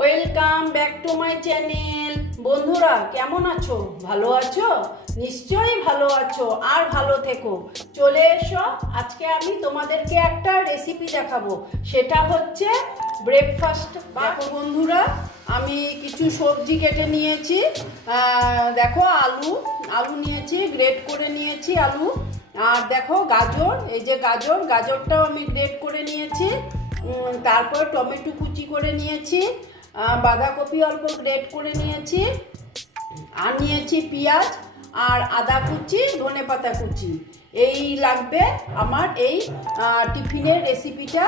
Welcome back to my channel বন্ধুরা কেমন আছো? ভালো আছো? নিশ্চয়ই ভালো আছো আর ভালো থেকো। চলে এসো আজকে আমি তোমাদেরকে একটা রেসিপি দেখাবো। সেটা হচ্ছে ব্রেকফাস্ট দেখো বন্ধুরা আমি কিছু সবজি কেটে নিয়েছি। দেখো আলু আলু নিয়েছি গ্রেট করে নিয়েছি আলু। আর দেখো গাজর এই যে গাজর গাজরটাও আমি গ্রেট করে নিয়েছি। তারপর টমেটো কুচি করে নিয়েছি। বাঁধাকপি অল্প গ্রেট করে নিয়েছি। আর নিয়েছি পেঁয়াজ আর আদা কুচি, ধনে পাতা কুচি। এই লাগবে আমার এই টিফিনের রেসিপিটা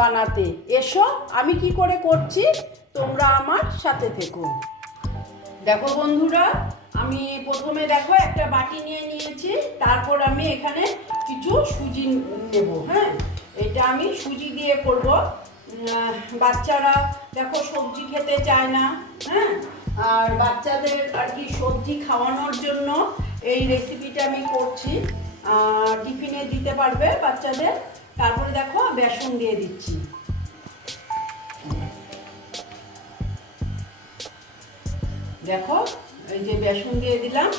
বানাতে। এসো, আমি কি করে করছি, তোমরা আমার সাথে থেকো। দেখো বন্ধুরা, আমি প্রথমে দেখো একটা বাটি নিয়ে নিয়েছি, তারপর আমি এখানে কিছু সুজি নেব হ্যাঁ? এটা আমি সুজি দিয়ে করব। বাচ্চারা দেখো সবজি খেতে চায় না হ্যাঁ? আর বাচ্চাদের আর কি সবজি খাওয়ানোর জন্য এই রেসিপিটা আমি করছি। টিফিনে দিতে পারবে বাচ্চাদের। তারপরে দেখো বেসন দিয়ে দিচ্ছি। দেখো, এই যে বেসন দিয়ে দিলাম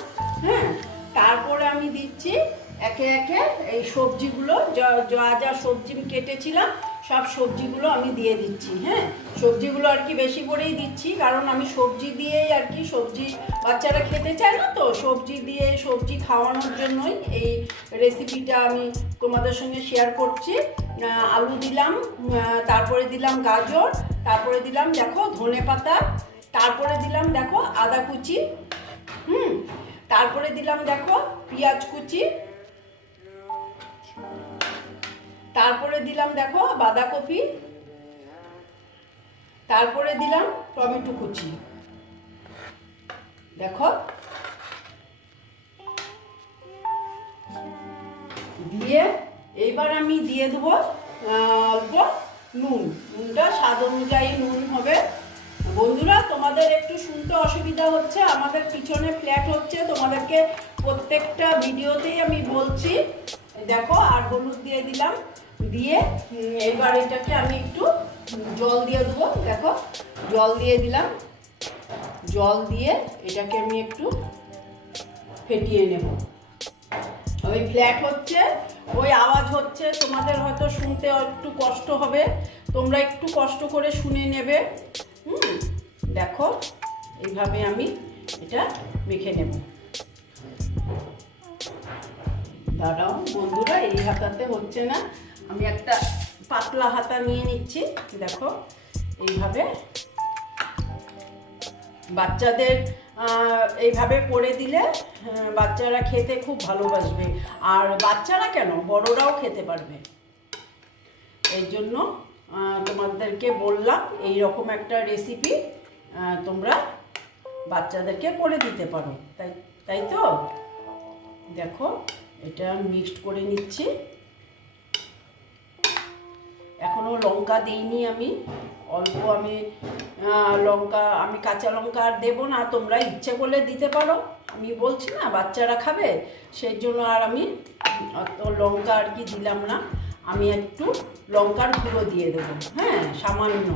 হ্যাঁ? তারপরে আমি দিচ্ছি একে একে এই সবজিগুলো, যা- যা সবজি কেটেছিলাম সব সবজিগুলো আমি দিয়ে দিচ্ছি হ্যাঁ? সবজিগুলো আর কি বেশি করেই দিচ্ছি, কারণ আমি সবজি দিয়েই আর কি সবজি বাচ্চারা খেতে চায় না তো, সবজি দিয়ে সবজি খাওয়ানোর জন্যই এই রেসিপিটা আমি তোমাদের সঙ্গে শেয়ার করছি। আলু দিলাম তারপরে দিলাম গাজর, তারপরে দিলাম দেখো ধনে পাতা, তারপরে দিলাম দেখো আদা কুচি, হুম? তারপরে দিলাম দেখো পেঁয়াজ কুচি তারপরে দিলাম দেখো বাঁধাকপি, তারপরে দিলাম টমেটো কুচি। দেখো। দিয়ে এইবার আমি দিয়ে দেবো অল্প নুন। নুনটা স্বাদ অনুযায়ী নুন হবে। বন্ধুরা, তোমাদের একটু শুনতে অসুবিধা হচ্ছে, আমাদের পিছনে ফ্ল্যাট হচ্ছে, তোমাদেরকে প্রত্যেকটা ভিডিওতেই আমি বলছি। দেখো, আর হলুদ দিয়ে দিলাম। দিয়ে এবার এটাকে আমি একটু জল দিয়ে দেবো। দেখো, জল দিয়ে দিলাম। জল দিয়ে এটাকে আমি একটু ফেটিয়ে নেব। ওই ফ্ল্যাট হচ্ছে, ওই আওয়াজ হচ্ছে, তোমাদের হয়তো শুনতে একটু কষ্ট হবে। তোমরা একটু কষ্ট করে শুনে নেবে। হুম, দেখো, এইভাবে আমি এটা মেখে নেব। দাঁড়াও, বন্ধুরা, এই হাতাতে হচ্ছে না। আমি একটা পাতলা হাতা নিয়ে নিচ্ছি, দেখো, এইভাবে। বাচ্চাদের এইভাবে করে দিলে বাচ্চারা খেতে খুব ভালোবাসবে। আর বাচ্চারা কেন? বড়রাও খেতে পারবে। এই জন্য তোমাদেরকে বললাম এই রকম একটা রেসিপি তোমরা বাচ্চাদেরকে করে দিতে পারো। তাই তাই তো? দেখো, এটা মিক্সড করে নিচ্ছি। এখনও লঙ্কা দিইনি আমি। অল্প আমি লঙ্কা, আমি কাঁচা লঙ্কা আর দেবো না, তোমরা ইচ্ছে করলে দিতে পারো। আমি বলছি না, বাচ্চারা খাবে, সেই জন্য আর আমি অত লঙ্কা আর কি দিলাম না। আমি একটু লঙ্কার গুঁড়ো দিয়ে দেবো হ্যাঁ সামান্য।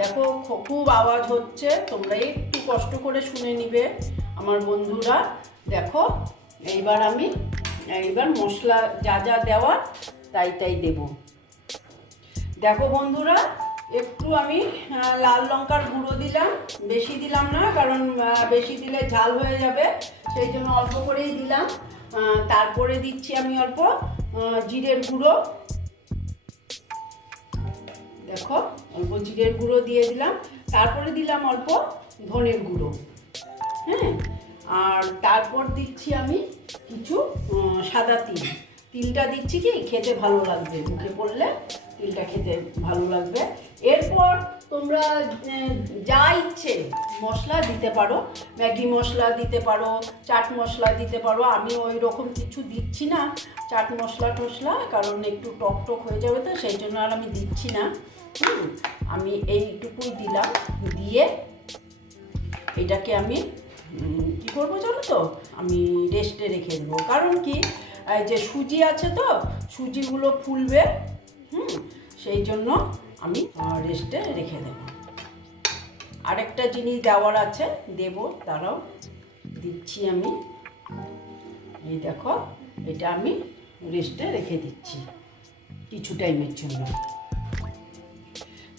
দেখো খুব আওয়াজ হচ্ছে, তোমরা একটু কষ্ট করে শুনে নিবে, আমার বন্ধুরা। দেখো, এইবার আমি, এইবার মশলা যা যা দেওয়ার, তাই তাই দেবো। দেখো বন্ধুরা, একটু আমি লাল লঙ্কার গুঁড়ো দিলাম। বেশি দিলাম না, কারণ বেশি দিলে ঝাল হয়ে যাবে, সেই জন্য অল্প করেই দিলাম। তারপরে দিচ্ছি আমি অল্প জিরের গুঁড়ো। দেখো, অল্প জিরের গুঁড়ো দিয়ে দিলাম। তারপরে দিলাম অল্প ধনের গুঁড়ো। হ্যাঁ? আর তারপর দিচ্ছি আমি কিছু সাদা তিল। তিলটা দিচ্ছি কি? খেতে ভালো লাগবে, মুখে পড়লে। তিলটা খেতে ভালো লাগবে। এরপর তোমরা যা ইচ্ছে মশলা দিতে পারো। ম্যাগি মশলা দিতে পারো, চাট মশলা দিতে পারো। আমি ওই রকম কিছু দিচ্ছি না, চাট মশলা টশলা কারণ একটু টক টক হয়ে যাবে তো, সেই জন্য আর আমি দিচ্ছি না। হুম, আমি এইটুকুই দিলাম। দিয়ে এটাকে আমি কি করব জানো তো? আমি রেস্টে রেখে দেবো। কারণ কি যে সুজি আছে তো, সুজিগুলো ফুলবে। হুম, সেই জন্য আমি রেস্টে রেখে দেবো। আরেকটা জিনিস দেওয়ার আছে, দেব তারাও দিচ্ছি আমি। এই দেখো, এটা আমি রেস্টে রেখে দিচ্ছি কিছু টাইমের জন্য।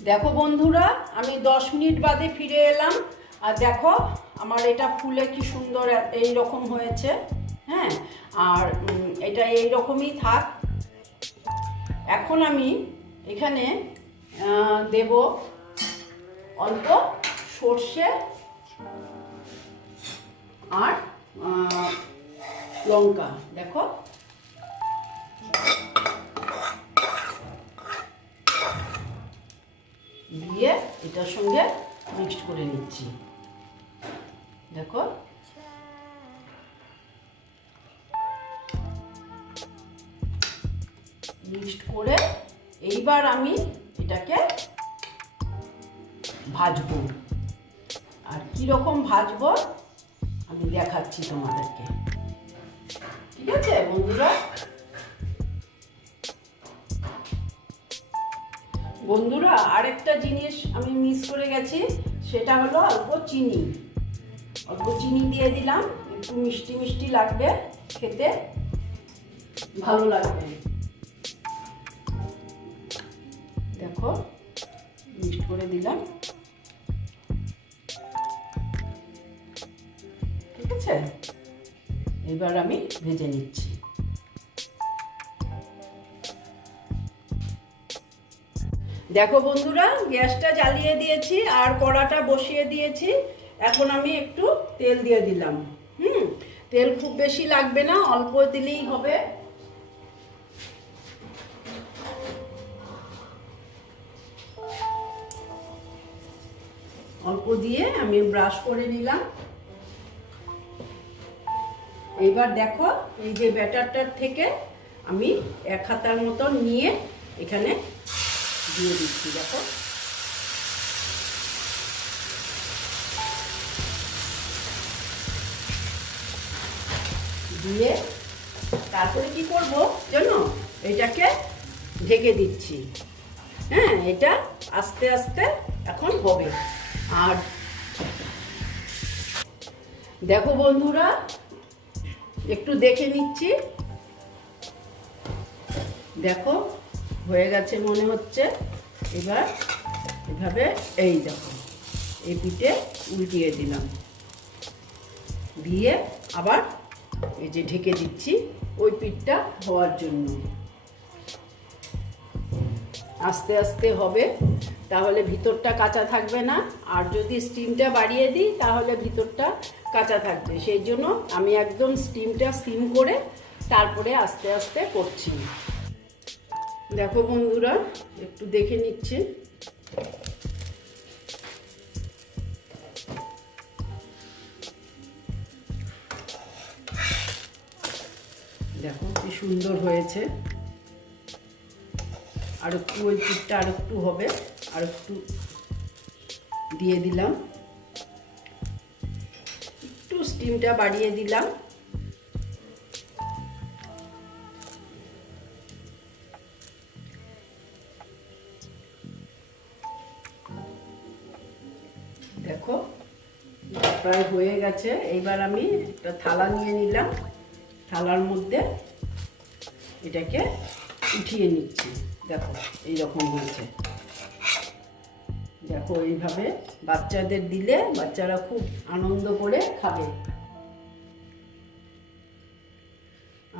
দেখো বন্ধুরা, আমি দশ মিনিট বাদে ফিরে এলাম। আর দেখো, আমার এটা ফুলে কি সুন্দর এই রকম হয়েছে হ্যাঁ? আর এটা এই রকমই থাক। এখন আমি এখানে দেব অল্প সর্ষে আর লঙ্কা। দেখো। দিয়ে এটার সঙ্গে মিক্সড করে নিচ্ছি। দেখো। মিক্সড করে এইবার আমি এটাকে ভাজবো। আর কীরকম ভাজবো আমি দেখাচ্ছি তোমাদেরকে। ঠিক আছে, বন্ধুরা? বন্ধুরা, আরেকটা জিনিস আমি মিস করে গেছি, সেটা হলো অল্প চিনি। অল্প চিনি দিয়ে দিলাম, একটু মিষ্টি মিষ্টি লাগবে, খেতে ভালো লাগবে। করে দিলাম। ঠিক আছে? এবার আমি ভেজে নিচ্ছি। দেখো বন্ধুরা, গ্যাসটা জ্বালিয়ে দিয়েছি আর কড়াটা বসিয়ে দিয়েছি। এখন আমি একটু তেল দিয়ে দিলাম। হুম, তেল খুব বেশি লাগবে না, অল্প দিলেই হবে। অল্প দিয়ে আমি ব্রাশ করে নিলাম। এইবার দেখো, এই যে ব্যাটারটার থেকে আমি এক হাতার মতন নিয়ে এখানে দিয়ে দিচ্ছি, দেখো। দিয়ে তারপরে কি করব জানো? এটাকে ঢেকে দিচ্ছি। হ্যাঁ এটা আস্তে আস্তে এখন হবে। আর দেখো বন্ধুরা, একটু দেখে নিচ্ছি। দেখো, হয়ে গেছে মনে হচ্ছে। এবার এভাবে এই দেখো, এই পিঠে উল্টিয়ে দিলাম। দিয়ে আবার এই যে ঢেকে দিচ্ছি ওই পিঠটা হওয়ার জন্য। আস্তে আস্তে হবে, তাহলে ভিতরটা কাঁচা থাকবে না। আর যদি স্টিমটা বাড়িয়ে দিই, তাহলে ভিতরটা কাঁচা থাকবে। সেই জন্য আমি একদম স্টিমটা সিম করে তারপরে আস্তে আস্তে করছি। দেখো বন্ধুরা, একটু দেখে নিচ্ছি। দেখো কি সুন্দর হয়েছে। আর একটু ওই পিঠটা আর একটু হবে, আর একটু দিয়ে দিলাম। একটু স্টিমটা বাড়িয়ে দিলাম। দেখো প্রায় হয়ে গেছে। এইবার আমি একটা থালা নিয়ে নিলাম। থালার মধ্যে এটাকে উঠিয়ে নিচ্ছি। দেখো, এইরকম হয়েছে। দেখো এইভাবে বাচ্চাদের দিলে বাচ্চারা খুব আনন্দ করে খাবে।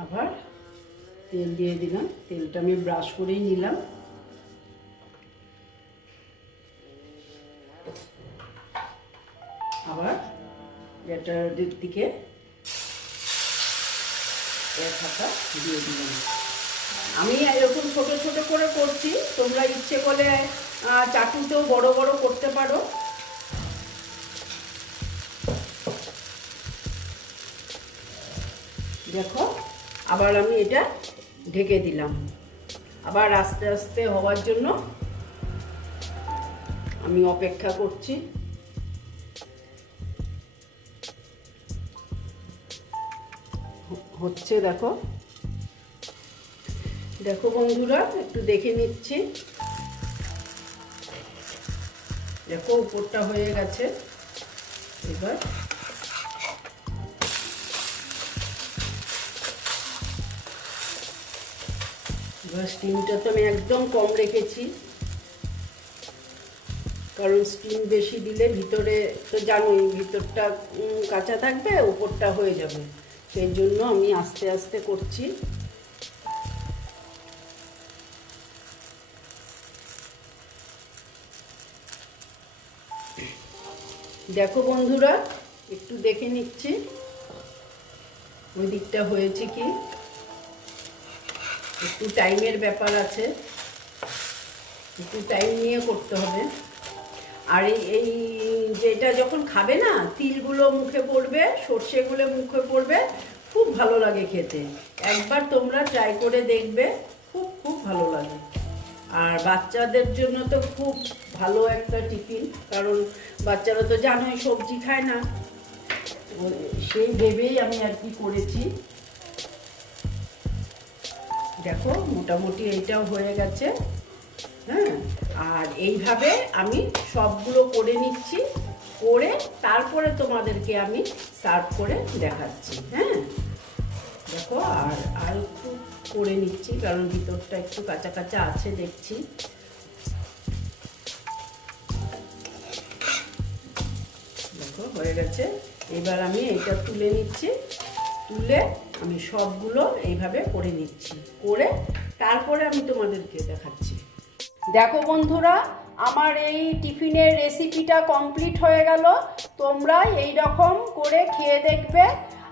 আবার তেল দিয়ে দিলাম। তেলটা আমি ব্রাশ করেই নিলাম। আবার এটার দিকে এক হাতা দিয়ে দিলাম। আমি এরকম ছোট ছোট করে করছি তোমরা ইচ্ছে আহ, চাটুতেও বড় বড় করতে পারো। দেখো, আবার আমি এটা ঢেকে দিলাম। আবার আস্তে আস্তে হওয়ার জন্য আমি অপেক্ষা করছি। হচ্ছে, দেখো। দেখো বন্ধুরা, একটু দেখে নিচ্ছি। দেখো, উপরটা হয়ে গেছে। এবার এবার স্টিমটা তো আমি একদম কম রেখেছি। কারণ স্টিম বেশি দিলে ভিতরে, তো জানোই ভিতরটা কাঁচা থাকবে, উপরটা হয়ে যাবে। সেই জন্য আমি আস্তে আস্তে করছি। দেখো বন্ধুরা, একটু দেখে নিচ্ছি। ওই দিকটা হয়েছে কি? একটু টাইমের ব্যাপার আছে। একটু টাইম নিয়ে করতে হবে। আর এই যেটা যখন খাবে না, তিলগুলো মুখে পড়বে, সর্ষেগুলো মুখে পড়বে, খুব ভালো লাগে খেতে। একবার তোমরা ট্রাই করে দেখবে, খুব খুব ভালো লাগে। আর বাচ্চাদের জন্য তো খুব ভালো একটা টিফিন, কারণ বাচ্চারা তো জানোই সবজি খায় না। সেই ভেবেই আমি আর কি করেছি। দেখো, মোটামুটি এইটাও হয়ে গেছে। হ্যাঁ আর এইভাবে আমি সবগুলো করে নিচ্ছি, করে তারপরে তোমাদেরকে আমি সার্ভ করে দেখাচ্ছি। হ্যাঁ দেখো, আর আর করে নিচ্ছি, কারণ ভিতরটা একটু কাঁচা কাঁচা আছে দেখছি। দেখো, হয়ে গেছে। এবার আমি এটা তুলে নিচ্ছি। তুলে আমি সবগুলো এইভাবে করে নিচ্ছি। করে তারপরে আমি তোমাদেরকে দেখাচ্ছি। দেখো বন্ধুরা, আমার এই টিফিনের রেসিপিটা কমপ্লিট হয়ে গেল। তোমরা এই রকম করে খেয়ে দেখবে।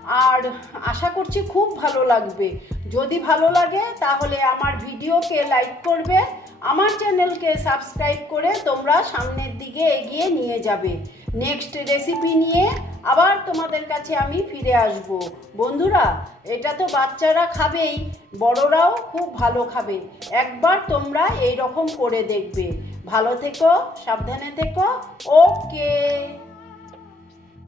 আর আশা করছি খুব ভালো লাগবে। যদি ভালো লাগে, তাহলে আমার ভিডিওকে লাইক করবে, আমার চ্যানেলকে সাবস্ক্রাইব করে তোমরা সামনের দিকে এগিয়ে নিয়ে যাবে। নেক্সট রেসিপি নিয়ে আবার তোমাদের কাছে আমি ফিরে আসব। বন্ধুরা, এটা তো বাচ্চারা খাবেই, বড়রাও খুব ভালো খাবে। একবার তোমরা এই রকম করে দেখবে। ভালো থেকো, সাবধানে থেকো। ওকে।